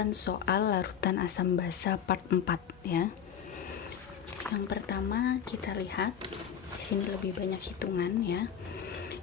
pembahasan soal larutan asam basa part 4 ya. Yang pertama kita lihat di sini lebih banyak hitungan ya.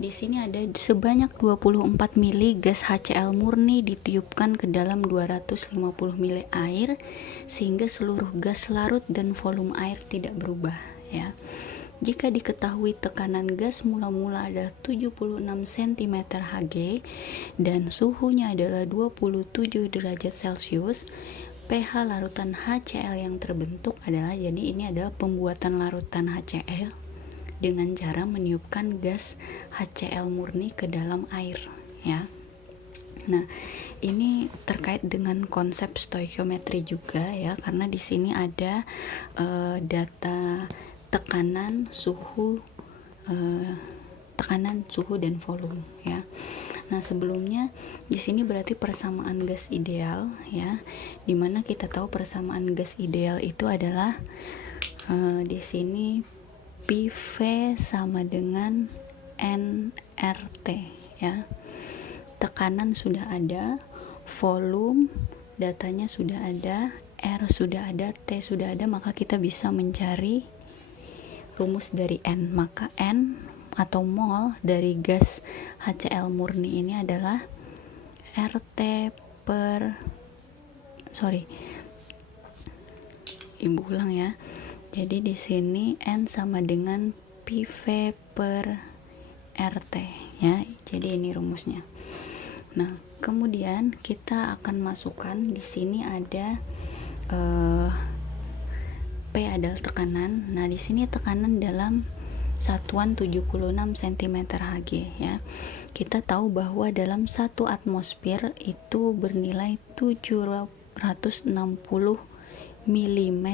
Di sini ada sebanyak 24 mili gas HCl murni ditiupkan ke dalam 250 mili air sehingga seluruh gas larut dan volume air tidak berubah ya. Jika diketahui tekanan gas mula-mula adalah 76 cm Hg dan suhunya adalah 27 derajat Celcius, pH larutan HCl yang terbentuk adalah, jadi ini adalah pembuatan larutan HCl dengan cara meniupkan gas HCl murni ke dalam air ya. Nah, ini terkait dengan konsep stoikiometri juga ya, karena di sini ada data tekanan, suhu, dan volume ya. Nah, sebelumnya di sini berarti persamaan gas ideal ya, dimana kita tahu persamaan gas ideal itu adalah di sini PV sama dengan nRT ya. Tekanan sudah ada, volume datanya sudah ada, R sudah ada, T sudah ada, maka kita bisa mencari rumus dari N. Maka N atau mol dari gas HCl murni ini adalah RT per Ibu ulang ya. Jadi di sini N sama dengan PV per RT ya. Jadi ini rumusnya. Nah, kemudian kita akan masukkan di sini ada P adalah tekanan. Nah, di sini tekanan dalam satuan 76 cm Hg ya. Kita tahu bahwa dalam 1 atmosfer itu bernilai 760 mm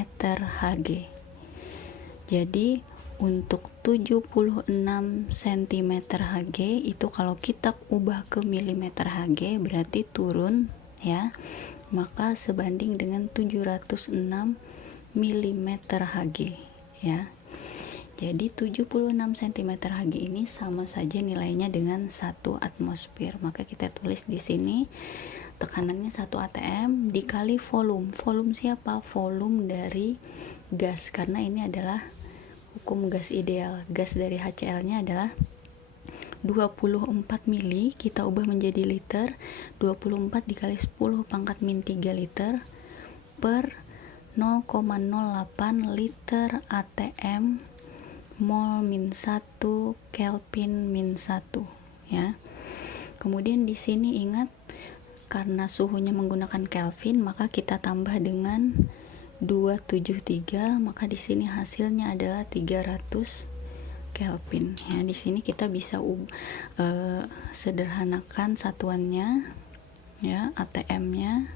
Hg. Jadi untuk 76 cm Hg itu kalau kita ubah ke milimeter Hg berarti turun ya. Maka sebanding dengan 706 mm Hg ya. Jadi 76 cm Hg ini sama saja nilainya dengan 1 atmosfer. Maka kita tulis di sini tekanannya 1 atm dikali volume. Volume siapa? Volume dari gas, karena ini adalah hukum gas ideal. Gas dari HCl-nya adalah 24 mili, kita ubah menjadi liter. 24 dikali 10 pangkat min 3 liter per 0,08 liter atm mol min 1 Kelvin min 1 ya. Kemudian di sini ingat karena suhunya menggunakan Kelvin, maka kita tambah dengan 273, maka di sini hasilnya adalah 300 Kelvin ya. Di sini kita bisa sederhanakan satuannya ya, atm-nya,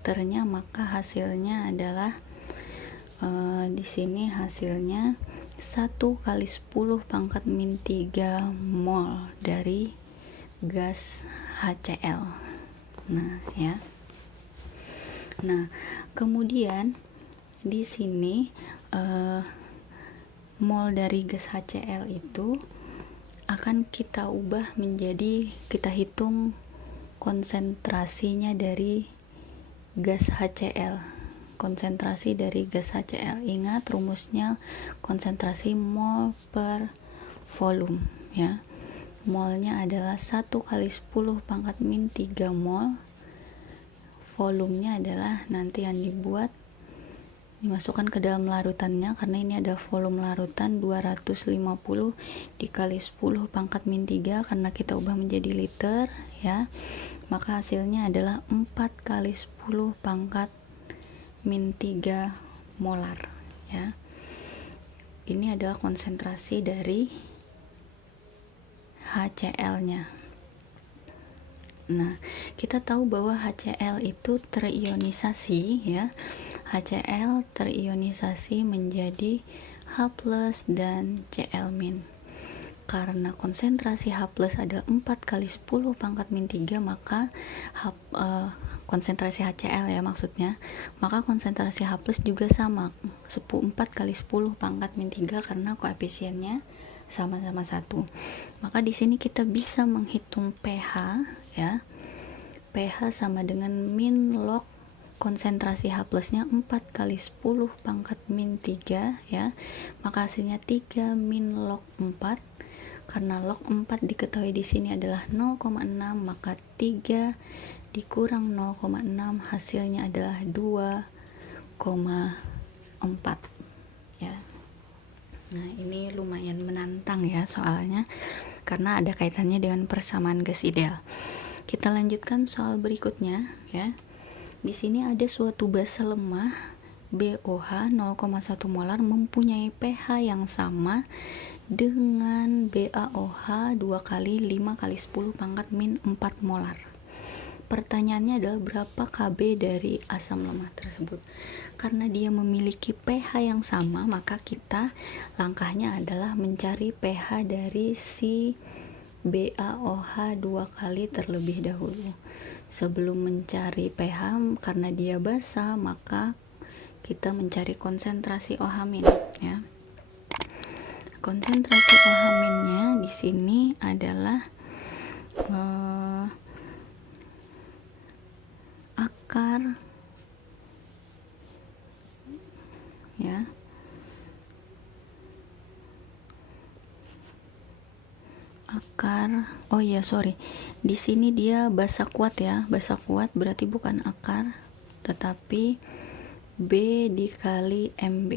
liternya, maka hasilnya adalah di sini hasilnya 1 kali 10 pangkat min 3 mol dari gas HCl. Nah ya. Nah, kemudian di sini mol dari gas HCl itu akan kita ubah menjadi, kita hitung konsentrasinya dari gas HCl. Konsentrasi dari gas HCl, ingat rumusnya konsentrasi mol per volume ya. Molnya adalah 1 kali 10 pangkat min 3 mol. Volumenya adalah nanti yang dimasukkan ke dalam larutannya, karena ini ada volume larutan 250 dikali 10 pangkat min 3, karena kita ubah menjadi liter ya. Maka hasilnya adalah 4 kali 10 pangkat min 3 molar ya. Ini adalah konsentrasi dari HCl-nya. Nah, kita tahu bahwa HCl itu terionisasi ya. HCl terionisasi menjadi H+ dan Cl-. Karena konsentrasi H+ adalah 4 kali 10 pangkat min 3, maka konsentrasi HCl ya maksudnya, maka konsentrasi H+ juga sama, 4 kali 10 pangkat min 3, karena koefisiennya sama-sama 1. Maka di sini kita bisa menghitung pH ya. pH sama dengan min log konsentrasi H plusnya 4 kali 10 pangkat min 3 ya, maka hasilnya 3 min log 4. Karena log 4 diketahui di sini adalah 0,6, maka 3 dikurang 0,6 hasilnya adalah 2,4 ya. Nah, ini lumayan menantang ya soalnya, karena ada kaitannya dengan persamaan gas ideal. Kita lanjutkan soal berikutnya ya. Di sini ada suatu basa lemah BOH 0,1 molar mempunyai pH yang sama dengan BaOH 2 kali 5 kali 10 pangkat min 4 molar. Pertanyaannya adalah berapa Kb dari asam lemah tersebut. Karena dia memiliki pH yang sama, maka kita langkahnya adalah mencari pH dari si BaOH 2 kali terlebih dahulu. Sebelum mencari pH, karena dia basa, maka kita mencari konsentrasi OH- ya. Konsentrasi OH- di sini adalah akar ya. Di sini dia basa kuat ya. Basa kuat berarti bukan akar, tetapi B dikali MB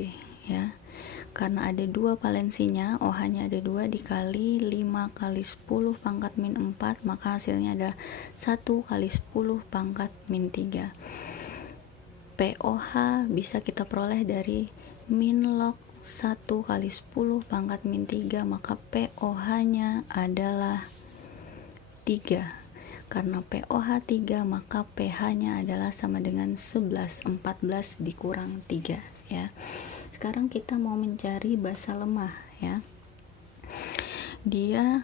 ya. Karena ada 2 valensinya, OH-nya ada 2 dikali 5 kali 10 pangkat min 4, maka hasilnya adalah 1 kali 10 pangkat min 3. POH bisa kita peroleh dari min log 1 kali 10 pangkat min 3, maka POH-nya adalah 3. Karena POH 3, maka pH-nya adalah sama dengan 11, 14 dikurang 3 ya. Sekarang kita mau mencari basa lemah ya. Dia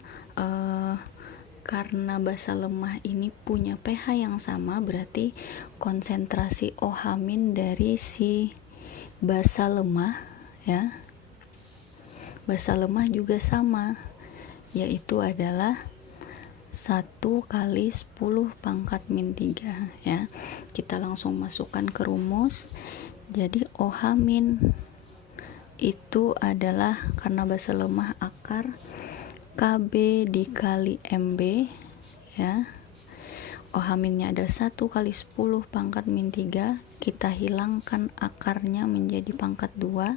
karena basa lemah ini punya pH yang sama, berarti konsentrasi OH- dari si basa lemah ya, basa lemah juga sama, yaitu adalah 1 kali 10 pangkat min 3 ya. Kita langsung masukkan ke rumus. Jadi OH- itu adalah, karena basa lemah akar, Kb dikali Mb ya. OH- adalah 1 kali 10 pangkat min 3. Kita hilangkan akarnya menjadi pangkat 2.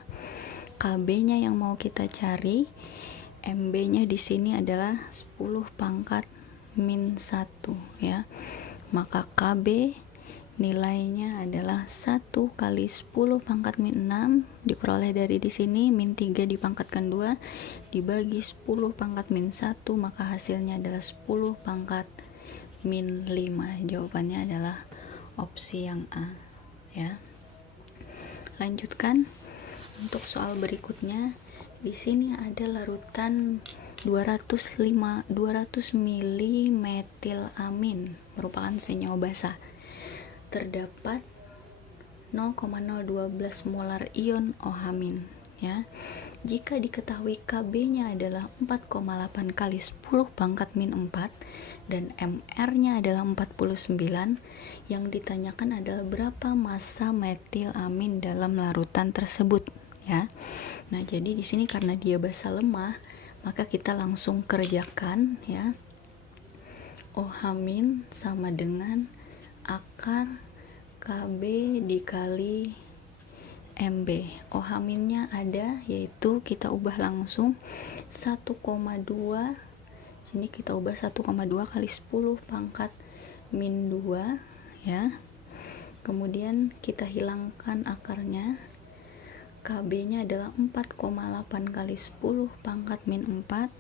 Kb-nya yang mau kita cari. Mb-nya di sini adalah 10 pangkat min 1 ya. Maka Kb nilainya adalah 1 kali 10 pangkat min 6 diperoleh dari di sini, min 3 dipangkatkan 2 dibagi 10 pangkat min 1, maka hasilnya adalah 10 pangkat min 5. Jawabannya adalah opsi yang A ya. Lanjutkan untuk soal berikutnya. Di sini ada larutan 200 mili metilamin merupakan senyawa basa. Terdapat 0,012 molar ion OH- ya. Jika diketahui Kb-nya adalah 4,8 kali 10 pangkat min 4 dan Mr-nya adalah 49, yang ditanyakan adalah berapa massa metilamin dalam larutan tersebut ya. Nah, jadi di sini karena dia basa lemah, maka kita langsung kerjakan ya. OH- sama dengan akar Kb dikali Mb. OH-nya ada, yaitu kita ubah langsung 1,2. Sini kita ubah 1,2 kali 10 pangkat min 2 ya. Kemudian kita hilangkan akarnya. Kb-nya adalah 4,8 kali 10 pangkat min 4.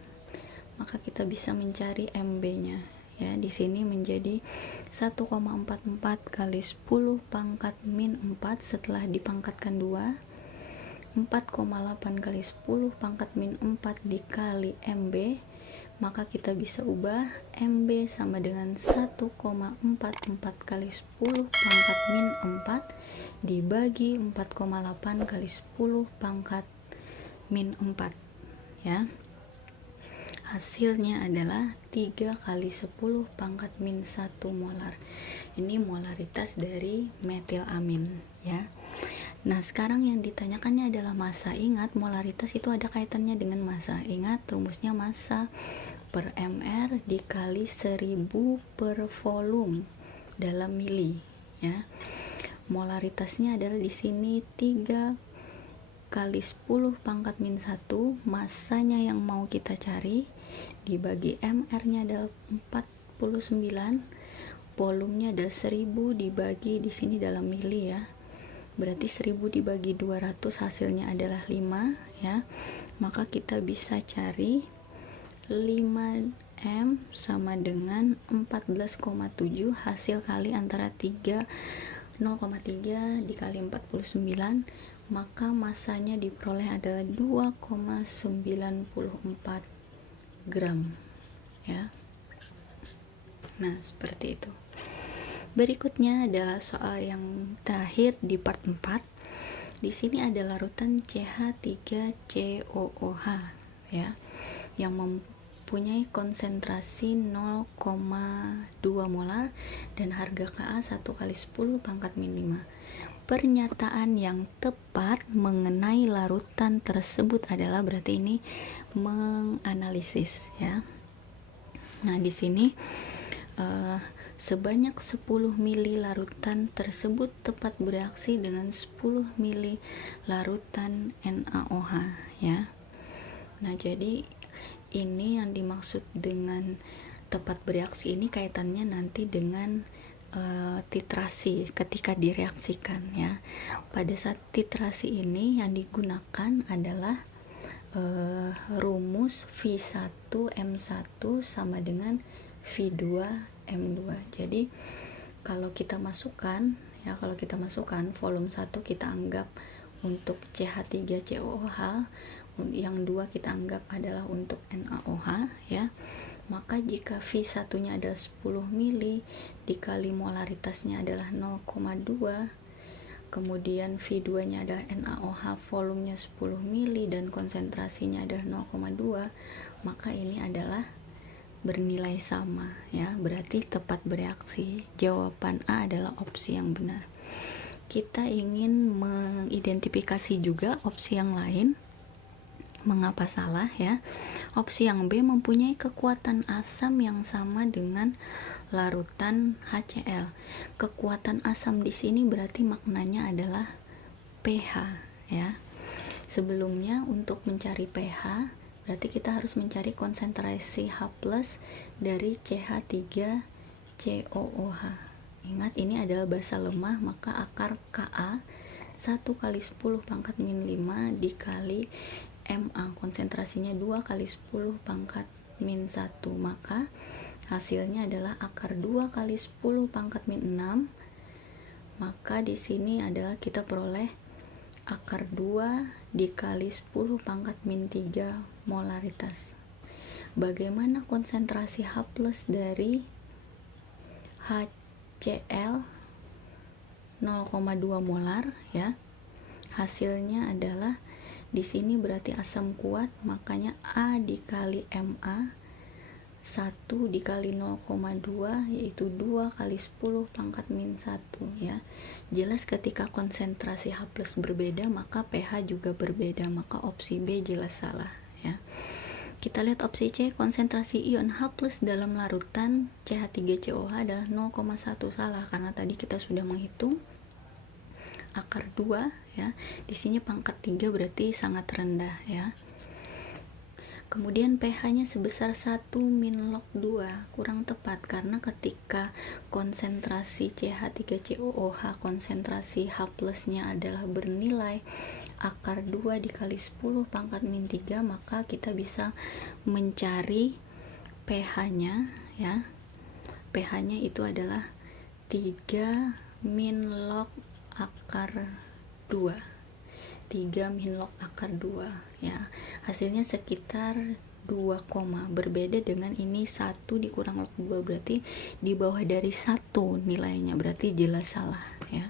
Maka kita bisa mencari Mb-nya ya. Di sini menjadi 1,44 kali 10 pangkat min 4 setelah dipangkatkan 2. 4,8 kali 10 pangkat min 4 dikali Mb, maka kita bisa ubah Mb sama dengan 1,44 kali 10 pangkat min 4 dibagi 4,8 kali 10 pangkat min 4 ya. hasilnya adalah 3 kali 10 pangkat min 1 molar. Ini molaritas dari metilamin ya. Nah, sekarang yang ditanyakannya adalah massa. Ingat, molaritas itu ada kaitannya dengan massa. Ingat, rumusnya massa per mr dikali 1000 per volume dalam mili ya. Molaritasnya adalah di sini 3 kali 10 pangkat min 1, massanya yang mau kita cari dibagi mr nya adalah 49, volumenya ada 1000 dibagi di sini dalam mili ya. Berarti 1000 dibagi 200 hasilnya adalah 5 ya. Maka kita bisa cari 5M sama dengan 14,7 hasil kali antara 0,3 dikali 49, maka massanya diperoleh adalah 2,94 gram ya. Nah, seperti itu. Berikutnya adalah soal yang terakhir di part 4. Di sini ada larutan CH3COOH ya, yang mempunyai konsentrasi 0,2 molar dan harga Ka 1 kali 10 pangkat min 5. Pernyataan yang tepat mengenai larutan tersebut adalah, berarti ini menganalisis ya. Nah, di sini sebanyak 10 mili larutan tersebut tepat bereaksi dengan 10 mili larutan NaOH ya. Nah, jadi ini yang dimaksud dengan tepat bereaksi ini kaitannya nanti dengan titrasi ketika direaksikan ya. Pada saat titrasi ini yang digunakan adalah rumus V1M1 sama dengan V2M2. Jadi kalau kita masukkan volume 1 kita anggap untuk CH3COOH, yang 2 kita anggap adalah untuk NaOH ya. Maka jika V1 nya adalah 10 mili dikali molaritasnya adalah 0,2, kemudian V2 nya adalah NaOH, volumenya 10 mili dan konsentrasinya adalah 0,2, maka ini adalah bernilai sama ya, berarti tepat bereaksi. Jawaban A adalah opsi yang benar. Kita ingin mengidentifikasi juga opsi yang lain. Mengapa salah ya? Opsi yang B mempunyai kekuatan asam yang sama dengan larutan HCl. Kekuatan asam di sini berarti maknanya adalah pH ya. Sebelumnya untuk mencari pH berarti kita harus mencari konsentrasi H+ dari CH3COOH. Ingat, ini adalah basa lemah, maka akar Ka 1 kali 10 pangkat min 5 dikali Ma, konsentrasinya 2 kali 10 pangkat min 1, maka hasilnya adalah akar 2 kali 10 pangkat min 6. Maka di sini adalah kita peroleh akar 2 dikali 10 pangkat min 3 molaritas. Bagaimana konsentrasi H+ dari HCl 0,2 molar ya? Hasilnya adalah di sini berarti asam kuat, makanya A dikali Ma 1 dikali 0,2 yaitu 2 kali 10 pangkat min 1 ya. Jelas ketika konsentrasi H+ berbeda maka pH juga berbeda, maka opsi B jelas salah ya. Kita lihat opsi C, konsentrasi ion H+ dalam larutan CH3COOH adalah 0,1, salah karena tadi kita sudah menghitung akar 2 ya. Di sini pangkat 3 berarti sangat rendah ya. Kemudian pH-nya sebesar 1 min log 2, kurang tepat karena ketika konsentrasi CH3COOH konsentrasi H+-nya adalah bernilai akar 2 dikali 10 pangkat min 3, maka kita bisa mencari pH-nya ya. pH-nya itu adalah 3 min log akar 2, 3 min log akar 2 ya. Hasilnya sekitar 2, berbeda dengan ini 1 dikurang log 2, berarti di bawah dari 1 nilainya, berarti jelas salah ya.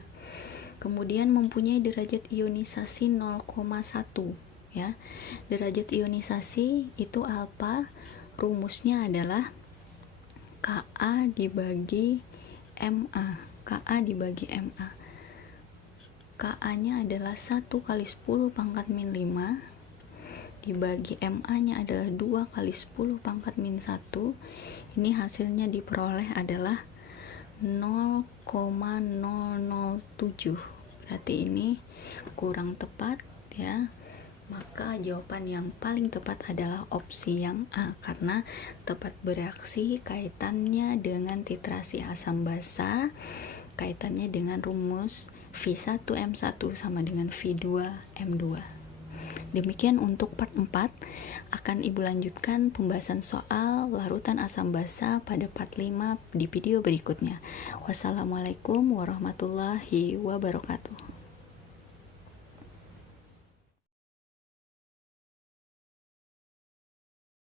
Kemudian mempunyai derajat ionisasi 0,1 ya. Derajat ionisasi itu apa? rumusnya adalah Ka dibagi Ma. Ka dibagi Ma. Ka nya adalah 1 kali 10 pangkat min 5 dibagi Ma nya adalah 2 kali 10 pangkat min 1. Ini hasilnya diperoleh adalah 0,007. Berarti ini kurang tepat ya. Maka jawaban yang paling tepat adalah opsi yang A, karena tepat bereaksi kaitannya dengan titrasi asam basa, kaitannya dengan rumus V1M1 sama dengan V2M2. Demikian untuk part 4. Akan Ibu lanjutkan pembahasan soal larutan asam basa pada part 5 di video berikutnya. Wassalamualaikum warahmatullahi wabarakatuh.